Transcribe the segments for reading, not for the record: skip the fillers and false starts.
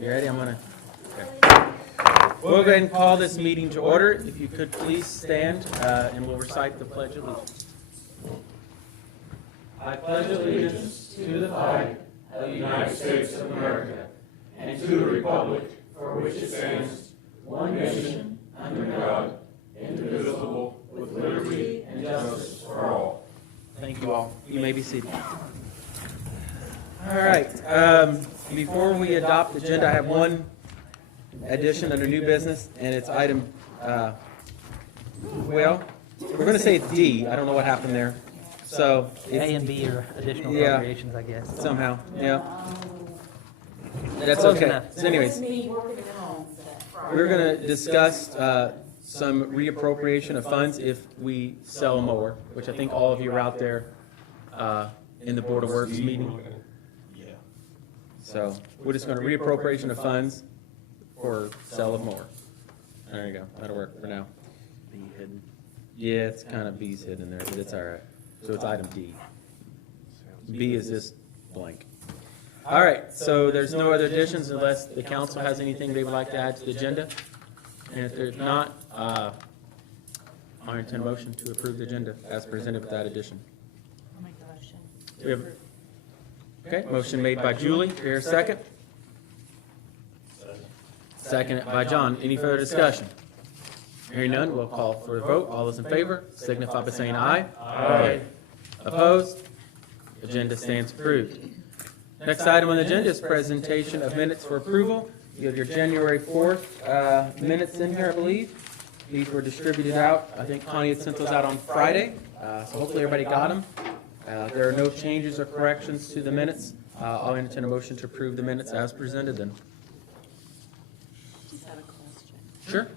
You ready? Okay. We'll go ahead and call this meeting to order. If you could please stand and we'll recite the Pledge of Allegiance. I pledge allegiance to the flag of the United States of America and to the republic for which it stands, one nation, under God, indivisible, with liberty and justice for all. Thank you all. You may be seated. All right. Before we adopt the agenda, I have one addition under new business, and it's item, well, we're going to say it's D. I don't know what happened there. So A and B are additional appropriations, I guess. Somehow, yeah. That's okay. So anyways, we're going to discuss some reappropriation of funds if we sell a mower, which I think all of you are out there in the Board of Works meeting. So we're just going to reappropriation of funds for sale of mower. There you go. That'll work for now. B hidden. Yeah, it's kind of B's hidden in there, but it's all right. So it's item D. B is just blank. All right, so there's no other additions unless the council has anything they would like to add to the agenda. And if there's not, I entertain a motion to approve the agenda as presented with that addition. I'll make the motion. Do we have, okay, motion made by Julie. Here, a second. Second by John. Any further discussion? Hearing none, we'll call for a vote. All those in favor signify by saying aye. Aye. Opposed? Agenda stands approved. Next item on the agenda is presentation of minutes for approval. You have your January 4th minutes in here, I believe. These were distributed out. I think Connie had sent those out on Friday, so hopefully everybody got them. There are no changes or corrections to the minutes. I'll entertain a motion to approve the minutes as presented then. Just have a question. Sure.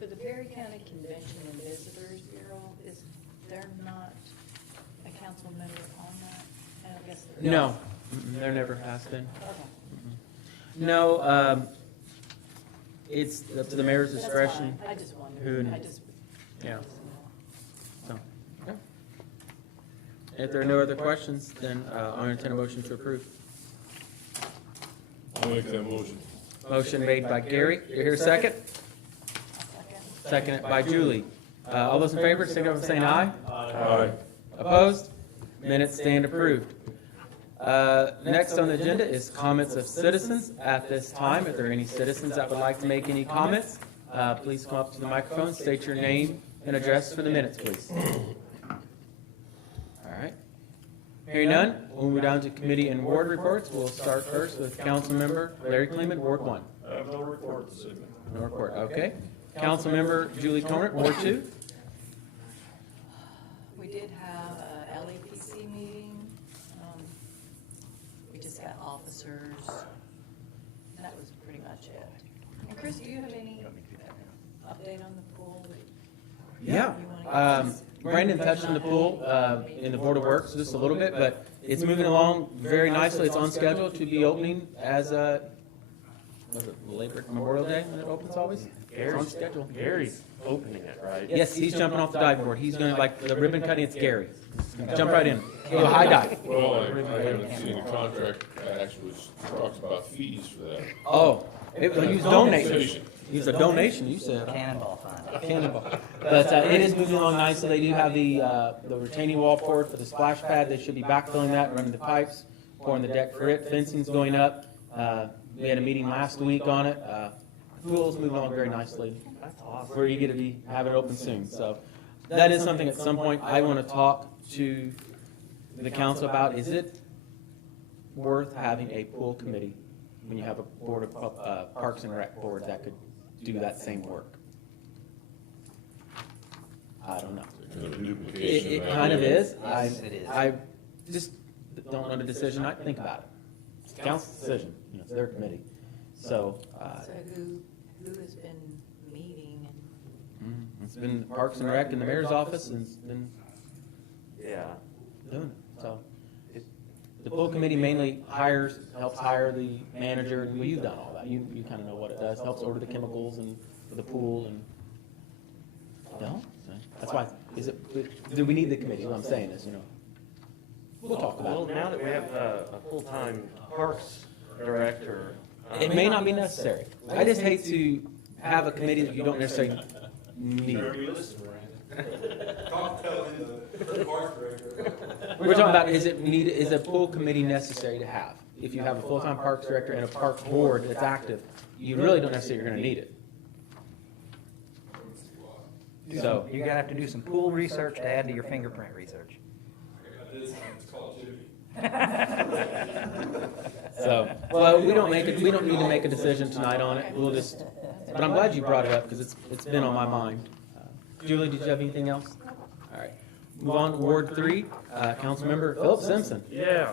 For the Perry County Convention and Visitors Bureau, is there not a council member on that? I guess there is. No, there never has been. Okay. No, it's up to the mayor's That's discretion. fine. I just wondered. Who- I just. Yeah. So, okay. If there are no other questions, then I'll entertain a motion to approve. I'll make that motion. Motion made by Gary. You hear a second? Seconded by Julie. All those in favor, signify by saying aye. Aye. Opposed? Minutes stand approved. Next on the agenda is comments of citizens. At this time, if there are any citizens that would like to make any comments, please come up to the microphone, state your name and address for the minutes, please. All right. Hearing none, we'll move down to committee and ward reports. We'll start first with Council Member Larry Kleeman, Ward 1. I have no report this evening. No report, okay. Council Member Julie Conant, Ward 2. We did have a LEPC meeting. We just got officers. And that was pretty much it. And Chris, do you have any update on the pool? Yeah. Brandon touched on the pool in the Board of Works just a little bit, but it's moving along very nicely. It's on schedule to be opening as was it Memorial Day when it opens always? It's on schedule. Gary's opening it, right? Yes, he's jumping off the diving board. He's going to, like, the ribbon cutting, it's Gary. Jump right in. Go high dive. Well, I haven't seen the contract that actually talks about fees for that. Oh, it was a donation. Use a donation, you said. Cannonball fund. Cannonball. But it is moving along nicely. They do have the retaining wall poured for the splash pad. They should be backfilling that, running the pipes, pouring the deck for it. Fencing's going up. We had a meeting last week on it. Pool's moving along very nicely. That's awesome. We're eager to have it open soon. So that is something at some point I want to talk to the council about. Is it worth having a pool committee when you have a board of Parks and Rec board that could do that same work? I don't know. It kind of is. Yes, it is. I just don't know the decision. I think about it. It's the council's decision. You know, it's their committee. So So who has been meeting and? it's been Parks and Rec in the mayor's office, and it's been Yeah. doing it. So the pool committee mainly helps hire the manager, and you've done all that. You kind of know what it does. Helps order the chemicals and for the pool and. No, that's why. Do we need the committee? What I'm saying is, we'll talk about Well, it. now that we have a full-time parks director, It may not be necessary. I just hate to have a committee that you don't necessarily need. We're talking about, is a full committee necessary to have? If you have a full-time parks director and a parks board that's active, you really don't necessarily gonna need it. So, You're gonna have to do some pool research to add to your fingerprint research. well, we don't need to make a decision tonight on it. We'll just, but I'm glad you brought it up because it's been on my mind. Julie, did you have anything else? All right. Move on to Ward 3, Councilmember Philip Simpson. Yeah,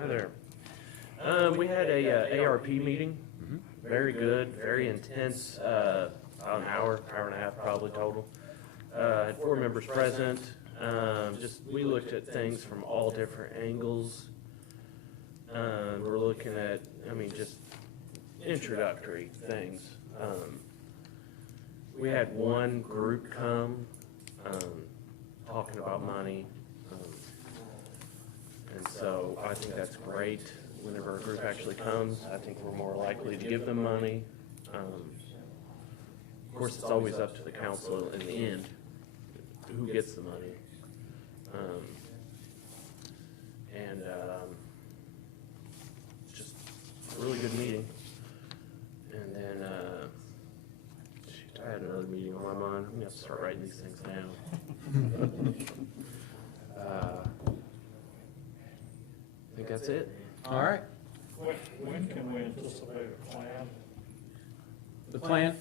hi there. We had a ARP meeting, very good, very intense, about an hour and a half probably total. Had 4 members present. We looked at things from all different angles. We're looking at, just introductory things. We had one group come, talking about money. And so I think that's great. Whenever a group actually comes, I think we're more likely to give them money. Of course, it's always up to the council in the end, who gets the money. Just a really good meeting. And then, shoot, I had another meeting on my mind. I'm gonna have to start writing these things down. I think that's it. All right. When can we anticipate a plan? The plan?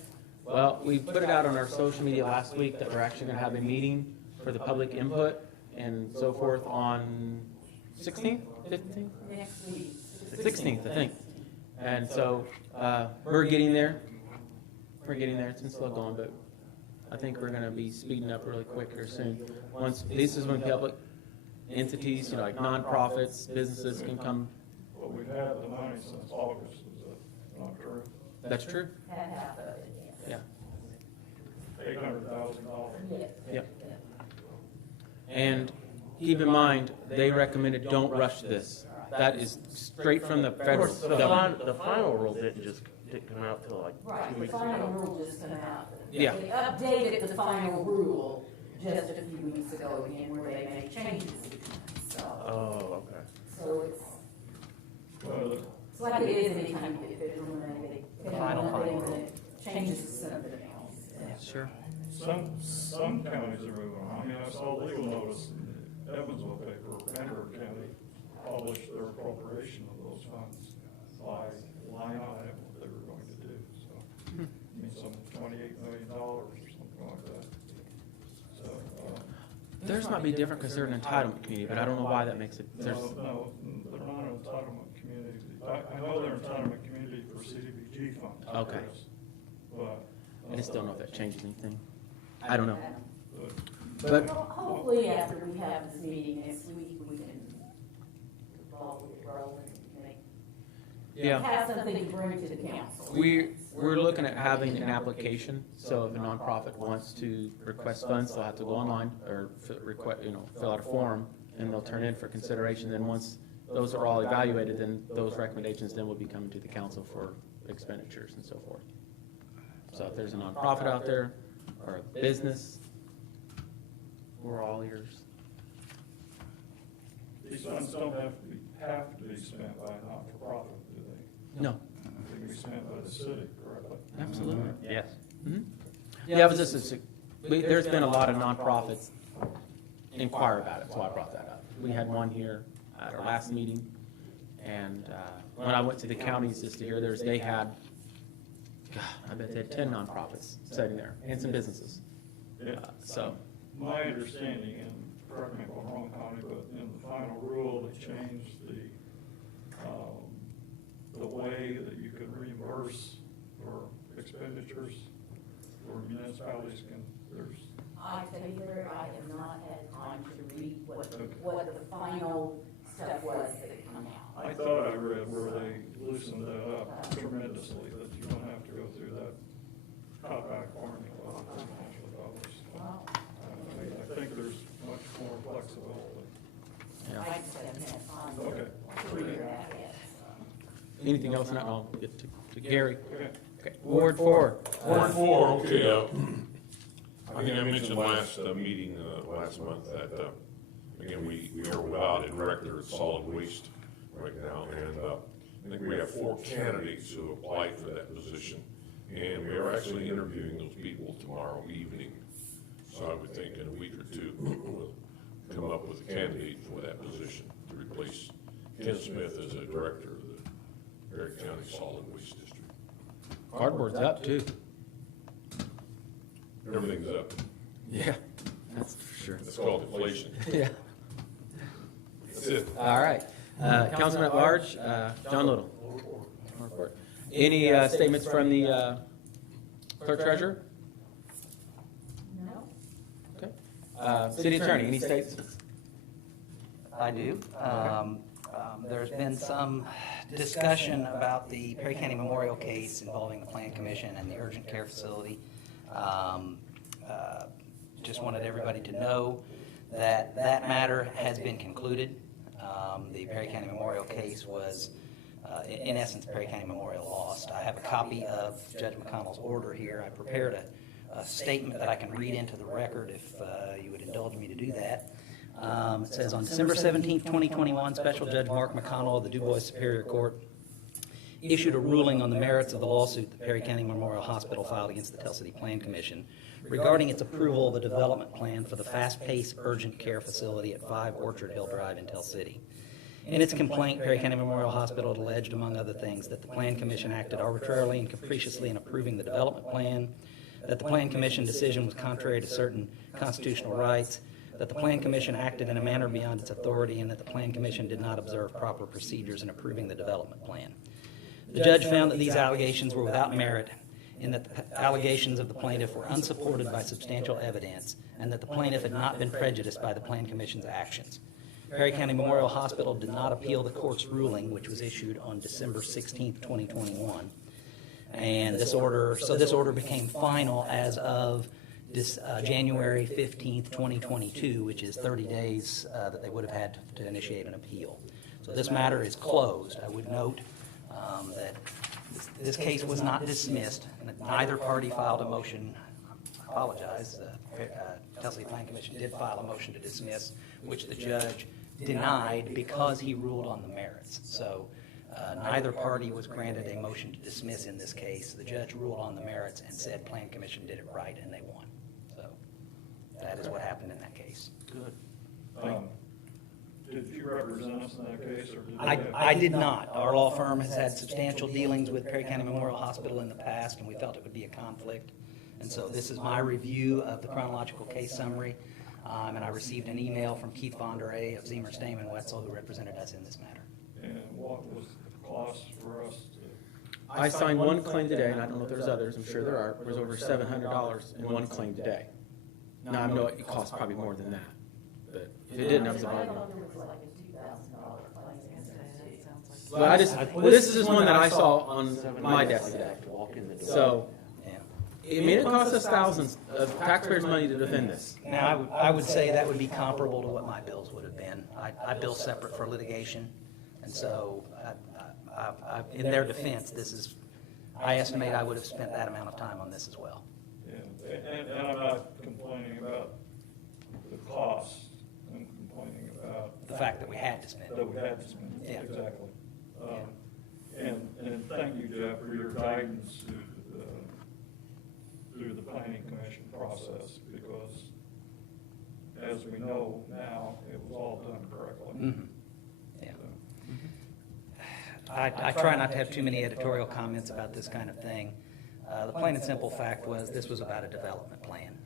Well, we put it out on our social media last week that we're actually going to have a meeting for the public input and so forth on 16th, 15th? Next week. 16th, I think. And so we're getting there. We're getting there. It's been slow going, but I think we're going to be speeding up really quick here soon. This is when public entities, like nonprofits, businesses can come. Well, we've had the money since August, is that not true? That's true. Half of it, yes. Yeah. $800,000. Yep. And keep in mind, they recommended don't rush this. That is straight from the Of federal course, government. the final rule didn't come out till like Right, 2 the weeks final ago. rule just came out. Yeah. They updated the final rule just a few weeks ago again, where they made changes. So, Oh, okay. so Well, it's like it is anytime you get federal money, they Final rule. Changes to something else. Sure. some counties are moving on. I mean, I saw a legal notice in the Evansville paper, Pembroke County published their appropriation of those funds by line item, what they were going to do, so. I mean, some $28 million or something like that. So, Theirs might be different because they're an entitlement community, but I don't know why that makes it. There's, no, they're not an entitlement community. I know they're an entitlement community for CDBG funds. Okay. yes. But. I just don't know if that changes anything. I don't know. But But Hopefully, after we have this meeting next week, we can roll and make, yeah, have something to bring to the council. we're looking at having an application. So if a nonprofit wants to request funds, they'll have to go online or fill out a form, and they'll turn in for consideration. Then once those are all evaluated, then those recommendations then will be coming to the council for expenditures and so forth. So if there's a nonprofit out there or a business, we're all ears. these funds don't have to be spent by a not-for-profit, do they? No, They can be spent by the city, correctly? absolutely. Yes. Yeah, it was there's been a lot of nonprofits inquire about it, so I brought that up. We had one here at our last meeting, and when I went to the counties just to hear theirs, they had, God, I bet they had 10 nonprofits sitting there, and some businesses. Yeah. So, My understanding, and correct me if I'm wrong, Connie, but in the final rule, they changed the way that you can reimburse for expenditures, or municipalities can, I tell you, Larry, I have not had time to read what the final stuff was that had come out. I thought I read where they loosened that up tremendously, that you don't have to go through that cutback formula on financial dollars. Wow. I think there's much more flexibility. yeah. I just haven't had time Okay. to figure that yet. anything else? Not, I'll get to Gary. Okay, Ward 4. Ward 4, okay, I think I mentioned last meeting, last month that, again, we are without a director of solid waste right now, and I think we have 4 candidates who applied for that position, and we are actually interviewing those people tomorrow evening. So I would think in a week or two, we'll come up with a candidate for that position to replace Ken Smith as a director of the Perry County Solid Waste District. Cardboard's up too. Everything's up. Yeah, that's for sure. It's called inflation. Yeah. That's it. All right. Councilman at large, John Little. Report. Any statements from the clerk treasurer? No? Okay. City attorney, any statements? I do. There's been some discussion about the Perry County Memorial case involving the Plan Commission and the urgent care facility. Just wanted everybody to know that that matter has been concluded. The Perry County Memorial case was, in essence, Perry County Memorial lost. I have a copy of Judge McConnell's order here. I prepared a statement that I can read into the record if you would indulge me to do that. It says, on December 17th, 2021, Special Judge Mark McConnell of the Du Bois Superior Court issued a ruling on the merits of the lawsuit that Perry County Memorial Hospital filed against the Tell City Plan Commission regarding its approval of a development plan for the fast-paced urgent care facility at 5 Orchard Hill Drive in Tell City. In its complaint, Perry County Memorial Hospital alleged, among other things, that the Plan Commission acted arbitrarily and capriciously in approving the development plan, that the Plan Commission decision was contrary to certain constitutional rights, that the Plan Commission acted in a manner beyond its authority, and that the Plan Commission did not observe proper procedures in approving the development plan. The judge found that these allegations were without merit, in that the allegations of the plaintiff were unsupported by substantial evidence, and that the plaintiff had not been prejudiced by the Plan Commission's actions. Perry County Memorial Hospital did not appeal the court's ruling, which was issued on December 16th, 2021. And this order became final as of this January 15th, 2022, which is 30 days that they would have had to initiate an appeal. So this matter is closed. I would note that this case was not dismissed, and that neither party filed a motion. I apologize. Tell City Plan Commission did file a motion to dismiss, which the judge denied because he ruled on the merits. So neither party was granted a motion to dismiss in this case. The judge ruled on the merits and said Plan Commission did it right, and they won. So that is what happened in that case. Good. Did you represent us in that case, or did I did not. Our law firm has had substantial dealings with Perry County Memorial Hospital in the past, and we felt it would be a conflict. And so this is my review of the chronological case summary. And I received an email from Keith Vonderay of Zemer, Stamen, Wetzel, who represented us in this matter. And what was the cost for us to? I signed one claim today, and I don't know if there's others, I'm sure there are. There was over $700 in one claim today. Now, I know it costs probably more than that, but if it didn't, that was a I bargain. thought there was like a $2,000 claim. Well, this is just one that I saw on my desk today. So, I mean, it costs us thousands of taxpayers' money to defend this. Now, I would say that would be comparable to what my bills would have been. I bill separate for litigation, and so in their defense, I estimate I would have spent that amount of time on this as well. Yeah, and I'm not complaining about the cost. I'm complaining about The fact that we had to spend it. that we had to spend. Yeah. Exactly. And thank you, Jeff, for your guidance through the planning commission process, because as we know now, it was all done correctly. Mhm. Yeah. I try not to have too many editorial comments about this kind of thing. The plain and simple fact was this was about a development plan.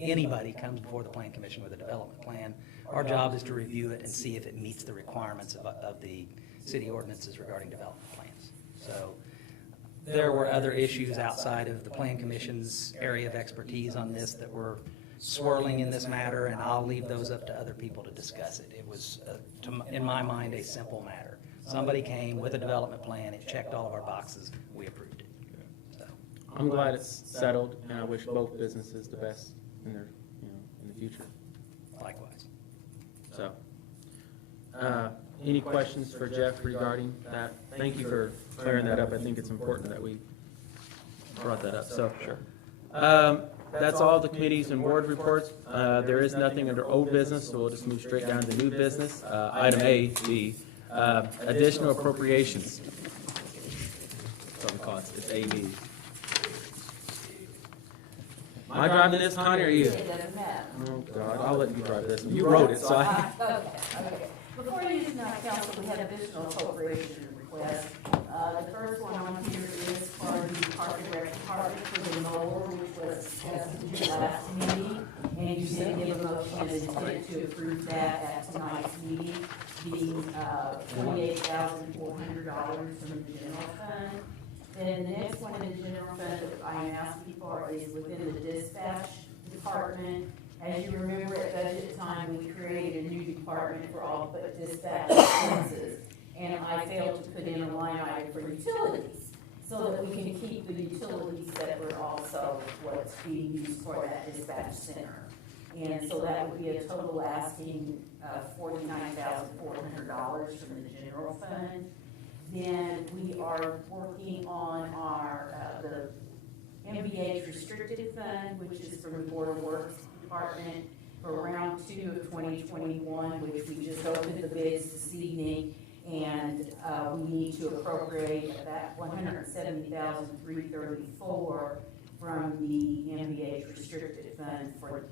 Anybody comes before the Plan Commission with a development plan. Our job is to review it and see if it meets the requirements of the city ordinances regarding development plans. So there were other issues outside of the Plan Commission's area of expertise on this that were swirling in this matter, and I'll leave those up to other people to discuss it. It was, in my mind, a simple matter. Somebody came with a development plan, it checked all of our boxes, we approved it. So, I'm glad it's settled, and I wish both businesses the best in their, in the future. likewise. So, Any questions for Jeff regarding that? Thank you for clearing that up. I think it's important that we brought that up, so. Sure. That's all the committees and board reports. There is nothing under old business, so we'll just move straight down to new business. Item A, B, additional appropriations. That's what we call it. It's A, B. Am I driving this, Connie, or you? It doesn't matter. Oh, God, I'll let you drive this. You wrote it, so I. Okay. Before you tonight, council, we have additional appropriation requests. The first one on here is for the Park and Rec Department for the mower, which was discussed at your last meeting. And you did give a motion and intent to approve that at tonight's meeting, being $28,400 from the general fund. Then the next one in the general fund that I am asking for is within the dispatch department. As you remember, at budget time, we created a new department for all but dispatch expenses. And I failed to put in a line item for utilities, so that we can keep the utilities separate also, what's being used for that dispatch center. And so that would be a total asking $49,400 from the general fund. Then we are working on our, the MVH restricted fund, which is from the Board of Works Department for round 2 of 2021, which we just opened the bids this evening. And we need to appropriate that $170,334 from the MVH restricted fund for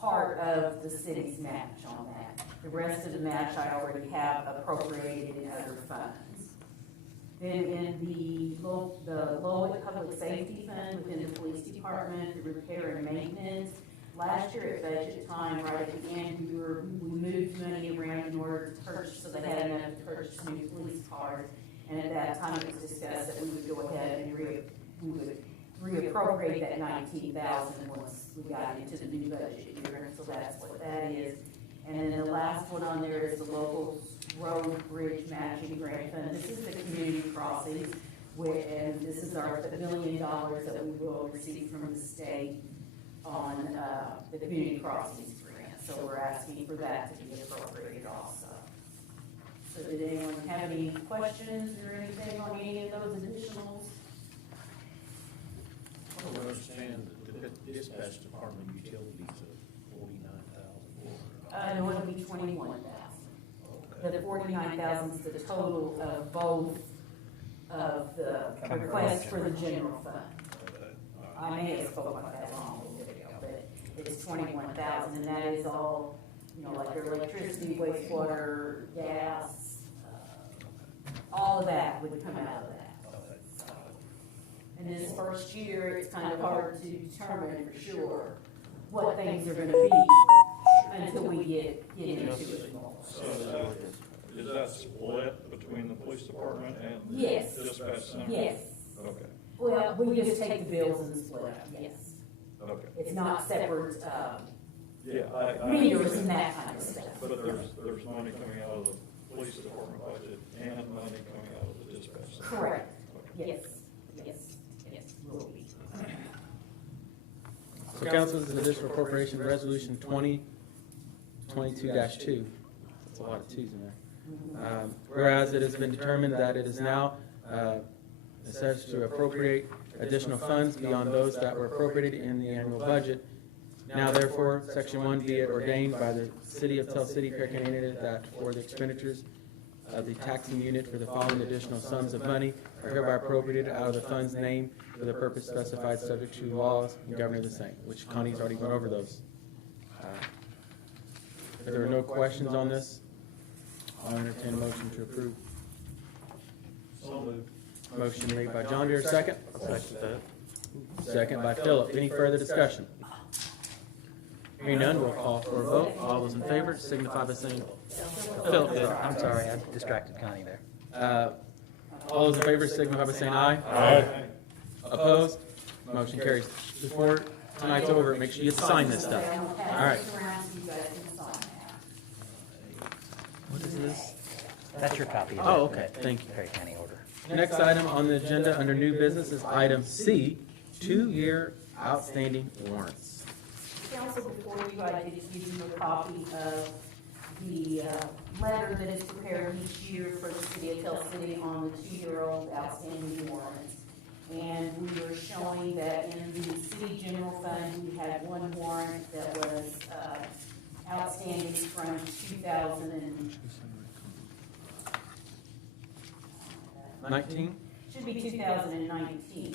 part of the city's match on that. The rest of the match I already have appropriated in other funds. Then in the Lowell Public Safety Fund within the police department, the repair and maintenance. Last year at budget time, right at the end, we moved money around in order to purchase, so they had enough to purchase new police cars. And at that time, it was discussed that we would go ahead and we would reappropriate that $19,000 once we got into the new budget year. And so that's what that is. And then the last one on there is the local road bridge matching grant fund. This is the community crossings, and this is our $1 million that we will receive from the state on the community crossings grant. So we're asking for that to be appropriated also. So did anyone have any questions or anything on any of those additionals? I don't understand the dispatch department utilities of $49,400. No, it'll be $21,000. But the $49,000 is the total of both of the requests for the general fund. I may have spoken about that wrong a little bit ago, but it's $21,000, and that is all, like their electricity, wastewater, gas, all of that would come out of that. And this first year, it's kind of hard to determine for sure what things are gonna be until we get into it more. So is that split between the police department and the Yes. dispatch center? Yes. Okay, Well, we just take the bills and split it, yes. okay. It's not separate, Yeah, I meters and that kind of stuff. But there's money coming out of the police department budget and money coming out of the dispatch center? Correct, Okay. yes, will be. So council, this is additional appropriation resolution 2022-2. That's a lot of twos in there. Whereas it has been determined that it is now necessary to appropriate additional funds beyond those that were appropriated in the annual budget. Now therefore, section 1 be it ordained by the city of Tell City, Perry County, that for the expenditures of the taxing unit for the following additional sums of money are hereby appropriated out of the funds named for the purpose specified, subject to laws and governing the same, which Connie's already went over those. If there are no questions on this, I'll entertain a motion to approve. So moved. Motion made by John Deere, second. Second that. Second by Philip. Any further discussion? Hearing none, we'll call for a vote. All those in favor signify by saying. Philip did. I'm sorry, I distracted Connie there. All those in favor signify by saying aye. Aye. Opposed? Motion carries. Before tonight's over, make sure you sign this stuff. All right. What is this? That's your copy of Oh, it. okay. Thank you. Perry County order. Next item on the agenda under new business is item C, 2-year outstanding warrants. Council, before you, I did give you a copy of the letter that is prepared each year for the city of Tell City on the 2-year-old outstanding warrants. And we are showing that in the city general fund, we had one warrant that was outstanding from 19? should be 2019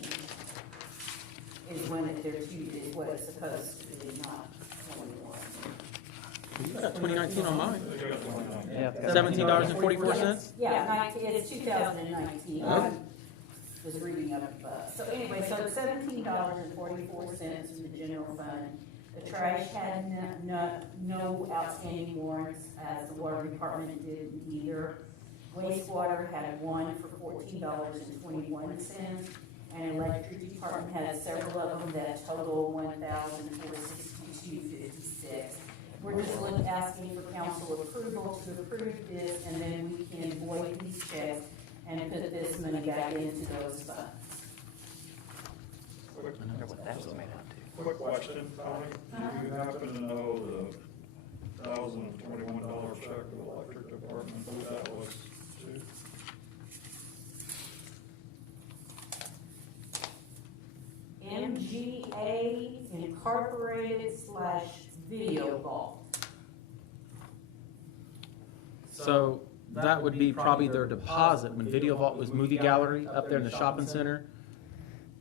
is when is what it's supposed to be, not 21. You got 2019 on mine. Yeah. $17.44? Yeah, it's 2019. Oh. I was reading up, so anyway, so the $17.44 in the general fund. The trash had no outstanding warrants, as the water department did either. Wastewater had one for $14.21, and electric department had several of them that total $1,462.56. We're just asking for council approval to approve this, and then we can void these checks and put this money back into those funds. Quick I wonder what that was made out to. quick question, Tommy. Do you happen to know the $1,021 check to the electric department, who that was to? MGA Incorporated / Video Vault. So that would be probably their deposit when Video Vault was movie gallery up there in the shopping center.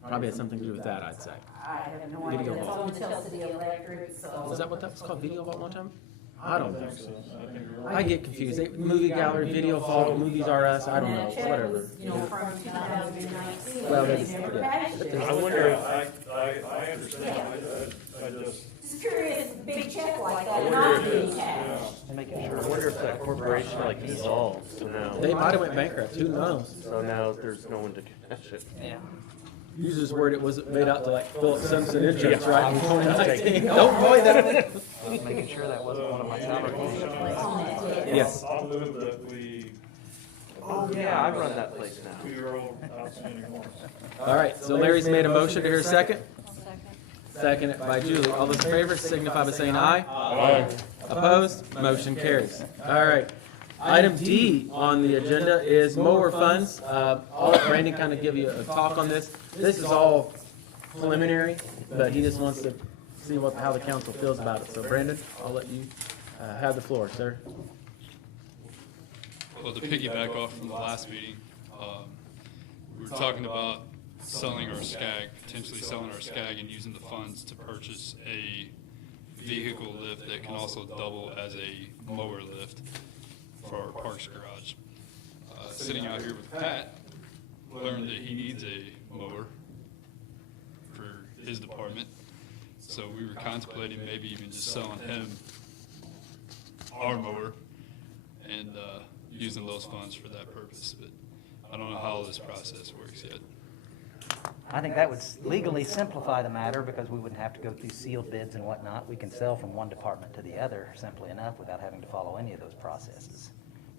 Probably had something to do with that, I'd say. I have no idea. Video That's Vault. on Tell City Electric, so. Is that what that was called, Video Vault one time? I don't know. think so. I think you're right. I get confused. Movie gallery, Video Vault, Movies R Us, I don't know, And that check whatever. was, from 2019. Well, They that's- never yeah. cashed it. I wonder I understand, I just, Just curious, big check like that, I not wonder if being cashed. yeah. Making sure. I wonder if that corporation like dissolved, so now, They might have went bankrupt, who knows? so now there's no one to cash it. Yeah. Use this word, it was made out to like Philip Simpson insurance, Yeah. right? In 2019. Don't void that. I was making sure that wasn't one of my salary payments. Yes. I'll move that we, Oh, yeah, I run that place now. 2-year-old outstanding warrants. All right, so Larry's made a motion to hear a second. I'll second. Second by Julie. All those in favor signify by saying aye. Aye. Opposed? Motion carries. All right. Item D on the agenda is mower funds. I'll let Brandon kind of give you a talk on this. This is all preliminary, but he just wants to see how the council feels about it. So Brandon, I'll let you have the floor, sir. Well, to piggyback off from the last meeting, we were talking about selling our SCAG, potentially selling our SCAG and using the funds to purchase a vehicle lift that can also double as a mower lift for our parks garage. Sitting out here with Pat, learned that he needs a mower for his department. So we were contemplating maybe even just selling him our mower and using those funds for that purpose. But I don't know how this process works yet. I think that would legally simplify the matter because we wouldn't have to go through sealed bids and whatnot. We can sell from one department to the other simply enough without having to follow any of those processes.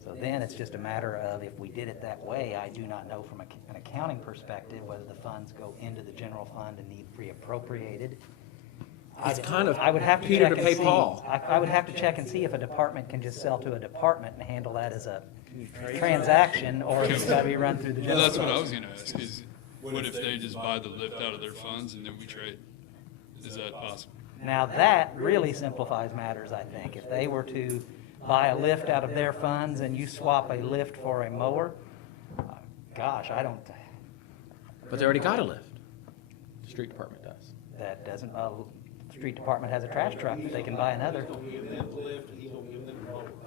So then it's just a matter of if we did it that way, I do not know from an accounting perspective whether the funds go into the general fund and need reappropriated. It's kind of I would have to Peter check to and pay see. Paul. I would have to check and see if a department can just sell to a department and handle that as a transaction, or if it's got to be run through the Well, general that's what fund. I was gonna ask, is what if they just buy the lift out of their funds and then we trade? Is that possible? Now, that really simplifies matters, I think. If they were to buy a lift out of their funds and you swap a lift for a mower, gosh, I don't, But they already got a lift. The street department does. that doesn't, street department has a trash truck, but they can buy another.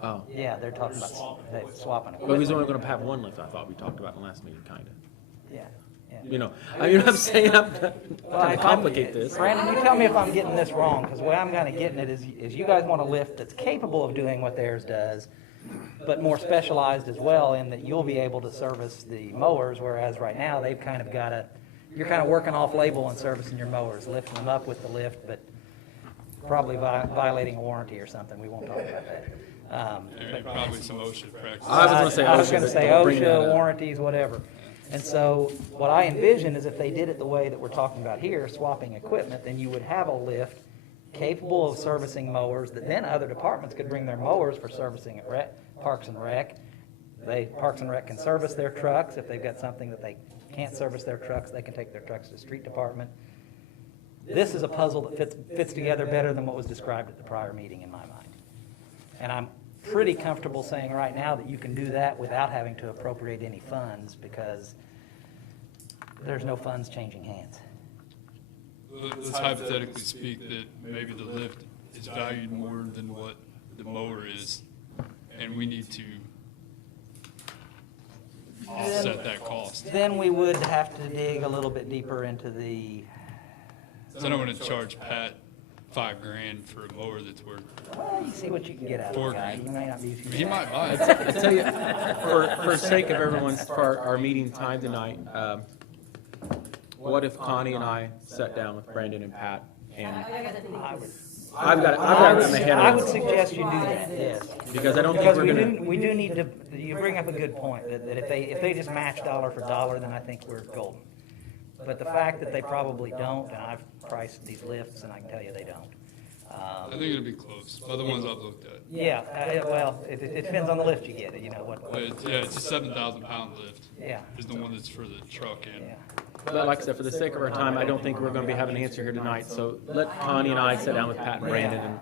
Oh. Yeah, they're talking about they swapping But we was equipment. only gonna have one lift, I thought we talked about in the last meeting, kinda. Yeah, yeah. You know, I mean, I'm saying I'm Well, trying if to I'm- complicate this. Brandon, you tell me if I'm getting this wrong, because the way I'm kind of getting it is you guys want a lift that's capable of doing what theirs does, but more specialized as well in that you'll be able to service the mowers, whereas right now they've kind of got a, you're kind of working off label and servicing your mowers, lifting them up with the lift, but probably violating a warranty or something. We won't talk about that. And probably some OSHA practice. I was gonna say I was OSHA, gonna but say don't bring that OSHA, up. warranties, whatever. And so what I envision is if they did it the way that we're talking about here, swapping equipment, then you would have a lift capable of servicing mowers, that then other departments could bring their mowers for servicing at Parks and Rec. Parks and Rec can service their trucks. If they've got something that they can't service their trucks, they can take their trucks to the street department. This is a puzzle that fits together better than what was described at the prior meeting in my mind. And I'm pretty comfortable saying right now that you can do that without having to appropriate any funds, because there's no funds changing hands. Let's hypothetically speak that maybe the lift is valued more than what the mower is, and we need to offset that cost. Then we would have to dig a little bit deeper into the, So I don't want to charge Pat $5,000 for a mower that's worth, well, you see what you can get out of the guy. He may not be. he might buy it. I tell you, for sake of everyone's, for our meeting time tonight, what if Connie and I sat down with Brandon and Pat and I've got it in my head. I would suggest you do that, yes. Because I don't think Because we're gonna. we do need to, you bring up a good point, that if they just match dollar for dollar, then I think we're golden. But the fact that they probably don't, and I've priced these lifts, and I can tell you they don't. I think it'll be close, by the ones I've looked at. Yeah, well, it depends on the lift you get, you know, But it's a 7,000-pound lift. yeah, Is the one that's for the truck and yeah. But like I said, for the sake of our time, I don't think we're gonna be having an answer here tonight, so let Connie and I sit down with Pat and Brandon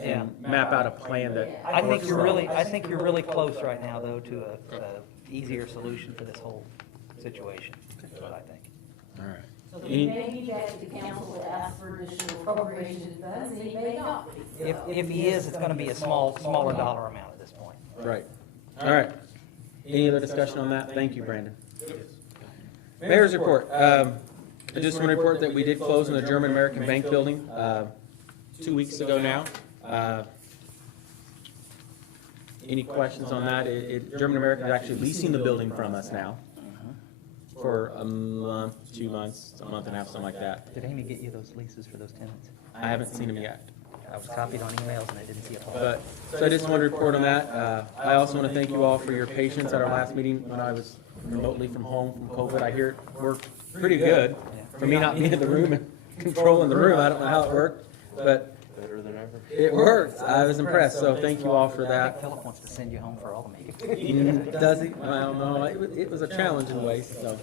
and map out a plan that. I think you're really close right now, though, to a easier solution for this whole situation, is what I think. All right. So he may be back to the council to ask for additional appropriation of funds, and he may not be. If he is, it's gonna be a smaller dollar amount at this point. Right. All right. Any other discussion on that? Thank you, Brandon. Mayor's report. I just want to report that we did close on the German American Bank building 2 weeks ago now. Any questions on that? German American is actually leasing the building from us now for a month, 2 months, a month and a half, something like that. Did Amy get you those leases for those tenants? I haven't seen them yet. I was copied on emails and I didn't see a call. But, so I just want to report on that. I also want to thank you all for your patience at our last meeting when I was remotely from home from COVID. I hear it worked pretty good. For me not being in the room and controlling the room, I don't know how it worked, but it worked. I was impressed, so thank you all for I that. think Philip wants to send you home for all the meetings. Does he? Well, no, it was a challenge in ways, so.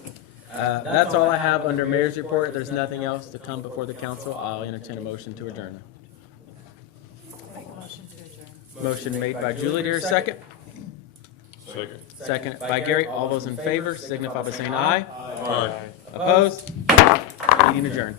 That's all I have under Mayor's report. If there's nothing else to come before the council, I'll entertain a motion to adjourn. Make a motion to adjourn. Motion made by Julie, dear, second. Second. Second by Gary. All those in favor signify by saying aye. Aye. Opposed? Meeting adjourned.